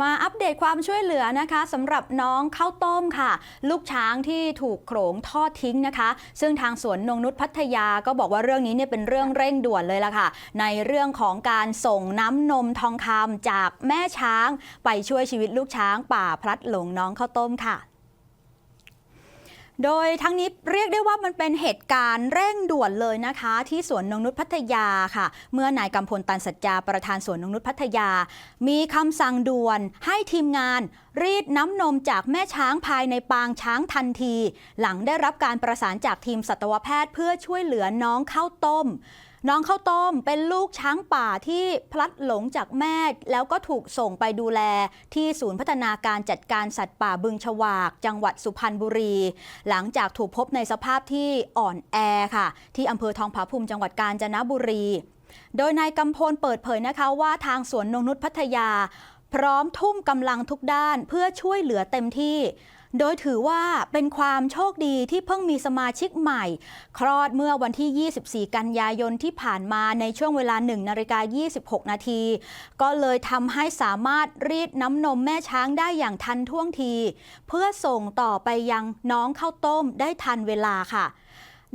มาอัปเดตความช่วยเหลือนะคะสำหรับน้องข้าวต้มค่ะ ลูกช้างที่ถูกโขงทอดทิ้งนะคะ ซึ่งทางสวนนงนุษย์พัทยาก็บอกว่าเรื่องนี้เนี่ยเป็นเรื่องเร่งด่วนเลยล่ะค่ะ ในเรื่องของการส่งน้ำนมทองคำจากแม่ช้าง ไปช่วยชีวิตลูกช้างป่าพลัดหลงน้องข้าวต้มค่ะ โดยทั้งนี้เรียกได้ว่ามันเป็นเหตุการณ์เร่งด่วนเลยนะคะ ที่สวนนงนุษย์พัทยาค่ะ เมื่อนายกำพลตันสัจจาประธานสวนนงนุษย์พัทยา มีคำสั่งด่วนให้ทีมงาน รีดน้ำนมจากแม่ช้างภายในปางช้างทันที หลังได้รับการประสานจากทีมสัตวแพทย์เพื่อช่วยเหลือน้องข้าวต้ม น้องข้าวต้มเป็นลูกช้างป่าที่พลัดหลงจากแม่ แล้วก็ถูกส่งไปดูแลที่ศูนย์พัฒนาการจัดการสัตว์ป่าบึงฉวาก จังหวัดสุพรรณบุรี หลังจากถูกพบในสภาพที่อ่อนแอค่ะ ที่อำเภอทองผาภูมิจังหวัดกาญจนบุรี โดยนายกำพลเปิดเผยนะคะว่าทางสวนนงนุษย์พัทยา พร้อมทุ่มกำลังทุกด้านเพื่อช่วยเหลือเต็มที่ โดยถือว่าเป็นความโชคดีที่เพิ่งมีสมาชิกใหม่ คลอดเมื่อวันที่ 24 กันยายนที่ผ่านมาในช่วงเวลา1นาฬิกา26 นาที ก็เลยทำให้สามารถรีดน้ำนมแม่ช้างได้อย่างทันท่วงที เพื่อส่งต่อไปยังน้องข้าวต้มได้ทันเวลาค่ะ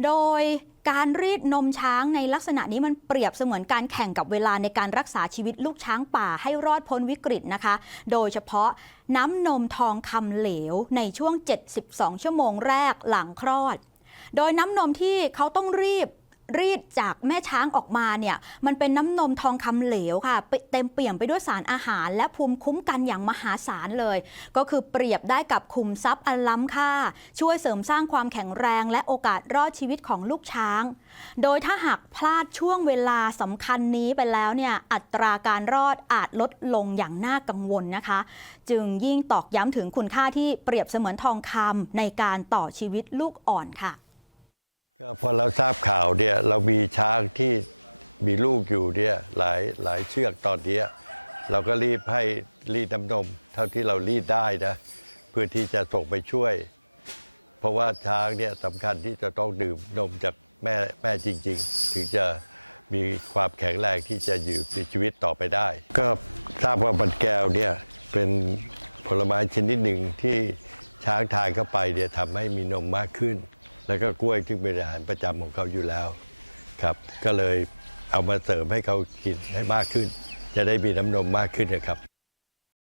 โดยการรีดนมช้างในลักษณะนี้มันเปรียบเสมือนการแข่งกับเวลาในการรักษาชีวิตลูกช้างป่าให้รอดพ้นวิกฤตนะคะ โดยเฉพาะน้ำนมทองคำเหลวในช่วง 72 ชั่วโมงแรกหลังคลอด โดยน้ำนมที่เขาต้องรีบ รีดจากแม่ช้างออกมาเนี่ยมันเป็นน้ำนมทองคำเหลวค่ะ เต็มเปี่ยมไปด้วยสารอาหาร และภูมิคุ้มกันอย่างมหาศาลเลย ก็คือเปรียบได้กับคุมทรัพย์อันล้ำค่า ช่วยเสริมสร้างความแข็งแรงและโอกาสรอดชีวิตของลูกช้าง โดยถ้าหากพลาดช่วงเวลาสำคัญนี้ไปแล้วเนี่ยอัตราการรอดอาจลดลงอย่างน่ากังวลนะคะ จึงยิ่งตอกย้ำถึงคุณค่าที่เปรียบเสมือนทองคำในการต่อชีวิตลูกอ่อนค่ะ ก็พอเราทราบข่าวเนี่ยเรามีช้างที่มีลูกอยู่เนี่ยหลายหลายเชือกตอนเนี้ยเราก็รีบให้รีดน้ำนมเท่าที่เรารีดได้นะเพื่อที่จะส่งไปช่วย เพราะว่าช้างเนี่ยสำคัญที่จะต้องดื่มนมจากแม่แม่จริง ๆ ถึงจะมีความแข็งแรงที่จะอยู่ในชีวิตต่อไปได้ ก็ทราบว่ามันแก้วเนี่ยเป็นผลไม้ชนิดหนึ่งที่ช้างทานเข้าไปเนี่ยทำให้มีนมมากขึ้น แล้วก็กล้วยซึ่งเป็นอาหารประจำของเขาอยู่แล้วครับ ก็เลยเอามาเสริมให้เขากินให้มากขึ้น จะได้มีน้ำนมมากขึ้นนะครับ